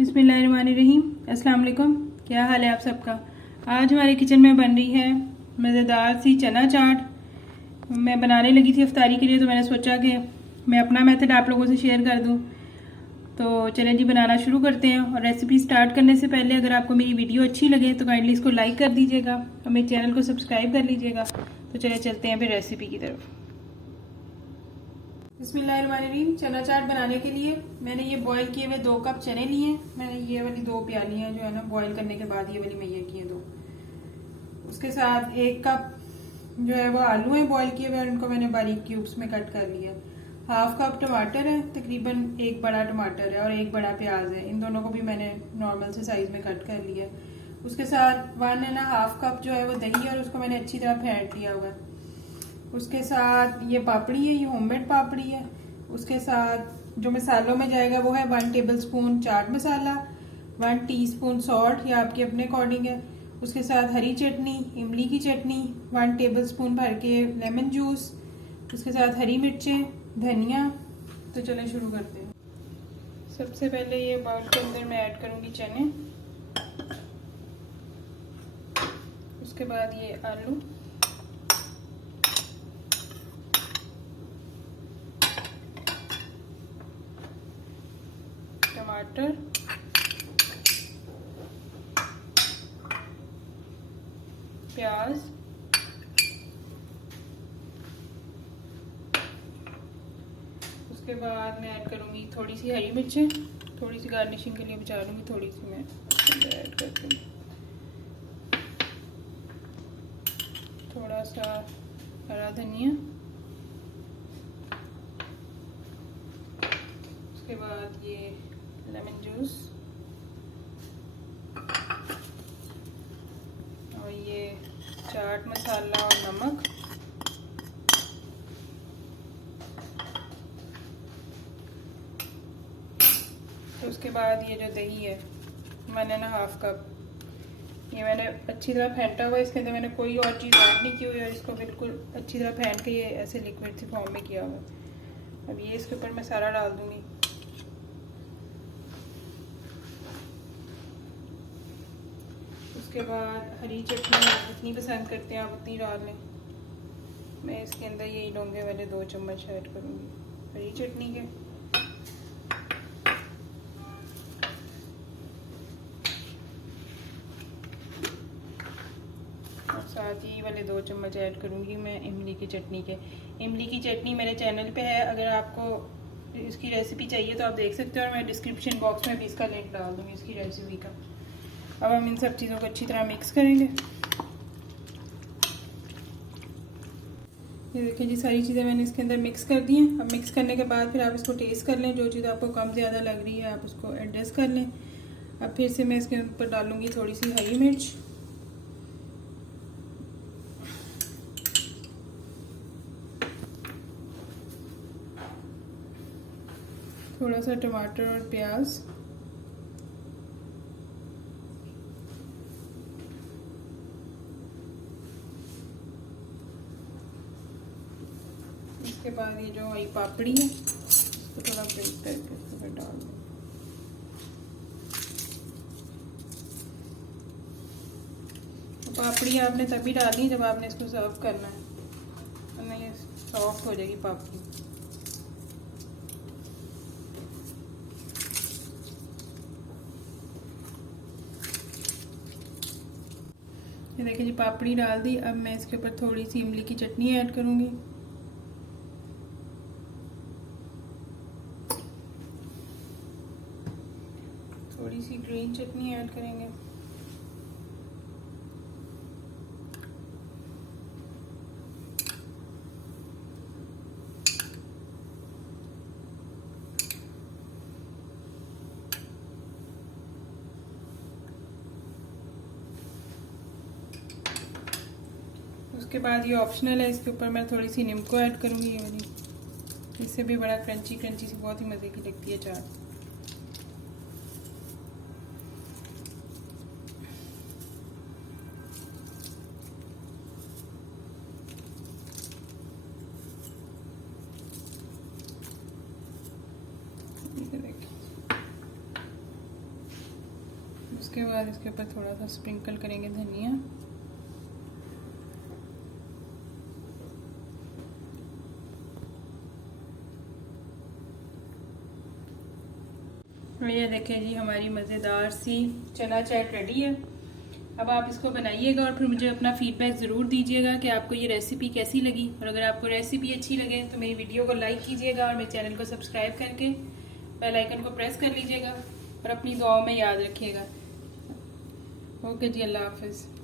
बिस्मिल्लाहिर्रहमानिर्रहीम। अस्सलाम वालेकुम। क्या हाल है आप सबका। आज हमारे किचन में बन रही है मज़ेदार सी चना चाट। मैं बनाने लगी थी इफ्तारी के लिए, तो मैंने सोचा कि मैं अपना मेथड आप लोगों से शेयर कर दूं। तो चलें जी, बनाना शुरू करते हैं। और रेसिपी स्टार्ट करने से पहले अगर आपको मेरी वीडियो अच्छी लगे तो काइंडली इसको लाइक कर दीजिएगा और मेरे चैनल को सब्सक्राइब कर लीजिएगा। तो चले चलते हैं फिर रेसिपी की तरफ। बिस्मिल्लाहिर्रहमानिर्रहीम। चना चाट बनाने के लिए मैंने ये बॉईल किए हुए 2 कप चने लिए। मैंने ये वाली 2 प्यालियाँ जो है ना बॉईल करने के बाद ये वाली मैया की है 2। उसके साथ 1 कप जो है वो आलू है बॉईल किए हुए, उनको मैंने बारीक क्यूब्स में कट कर लिया। 1/2 कप टमाटर है, तकरीबन 1 बड़ा टमाटर है और 1 बड़ा प्याज है। इन दोनों को भी मैंने नॉर्मल से साइज में कट कर लिया। उसके साथ 1.5 कप जो है वो दही है और उसको मैंने अच्छी तरह फेंट लिया हुआ है। उसके साथ ये पापड़ी है, ये होममेड पापड़ी है। उसके साथ जो मसालों में जाएगा वो है 1 tablespoon chaat masala, 1 teaspoon salt, या आपके अपने अकॉर्डिंग है। उसके साथ हरी चटनी, इमली की चटनी, 1 टेबलस्पून भर के लेमन जूस। उसके साथ हरी मिर्चें, धनिया। तो चलें शुरू करते हैं। सबसे पहले ये बाउल के अंदर मैं ऐड करूँगी चने। उसके बाद ये आलू, टमाटर, प्याज, उसके बाद मैं ऐड करूँगी थोड़ी सी हरी मिर्चें, थोड़ी सी गार्निशिंग के लिए बचा लूँगी, थोड़ी सी मैं ऐड कर दूँगी। थोड़ा सा हरा धनिया। उसके बाद ये लेमन जूस और ये चाट मसाला और नमक। तो उसके बाद ये जो दही है 1.5 कप, ये मैंने अच्छी तरह फेंटा हुआ है। इसके अंदर मैंने कोई और चीज़ ऐड नहीं की हुई है। इसको बिल्कुल अच्छी तरह फेंट के ये ऐसे लिक्विड सी फॉर्म में किया हुआ है। अब ये इसके ऊपर मैं सारा डाल दूँगी। उसके बाद हरी चटनी जितनी पसंद करते हैं आप उतनी डाल लें। मैं इसके अंदर यही लौंगे वाले 2 चम्मच ऐड करूँगी हरी चटनी के। और साथ ही वाले 2 चम्मच ऐड करूँगी मैं इमली की चटनी के। इमली की चटनी मेरे चैनल पे है, अगर आपको इसकी रेसिपी चाहिए तो आप देख सकते हो, और मैं डिस्क्रिप्शन बॉक्स में भी इसका लिंक डाल दूँगी इसकी रेसिपी का। अब हम इन सब चीज़ों को अच्छी तरह मिक्स करेंगे। ये देखिए जी, सारी चीज़ें मैंने इसके अंदर मिक्स कर दी हैं। अब मिक्स करने के बाद फिर आप इसको टेस्ट कर लें, जो चीज़ आपको कम ज़्यादा लग रही है आप उसको एडजस्ट कर लें। अब फिर से मैं इसके ऊपर डालूँगी थोड़ी सी हरी मिर्च, थोड़ा सा टमाटर और प्याज, इसके बाद ये जो हरी पापड़ी है इसको थोड़ा ब्रेक करके इसमें डाल दें। पापड़ी आपने तभी डालनी जब आपने इसको सर्व करना है, वरना ये सॉफ्ट हो जाएगी पापड़ी। ये देखिए जी, पापड़ी डाल दी। अब मैं इसके ऊपर थोड़ी सी इमली की चटनी ऐड करूँगी। थोड़ी सी ग्रीन चटनी ऐड करेंगे। उसके बाद ये ऑप्शनल है, इसके ऊपर मैं थोड़ी सी नींबू ऐड करूँगी ये वाली। इससे भी बड़ा क्रंची क्रंची सी बहुत ही मज़े की लगती है चाट। उसके बाद इसके ऊपर थोड़ा सा स्प्रिंकल करेंगे धनिया। ये देखें जी, हमारी मज़ेदार सी चना चाट रेडी है। अब आप इसको बनाइएगा और फिर मुझे अपना फीडबैक ज़रूर दीजिएगा कि आपको ये रेसिपी कैसी लगी। और अगर आपको रेसिपी अच्छी लगे तो मेरी वीडियो को लाइक कीजिएगा और मेरे चैनल को सब्सक्राइब करके बेल आइकन को प्रेस कर लीजिएगा और अपनी दुआओं में याद रखिएगा। ओके जी, अल्लाह हाफिज़।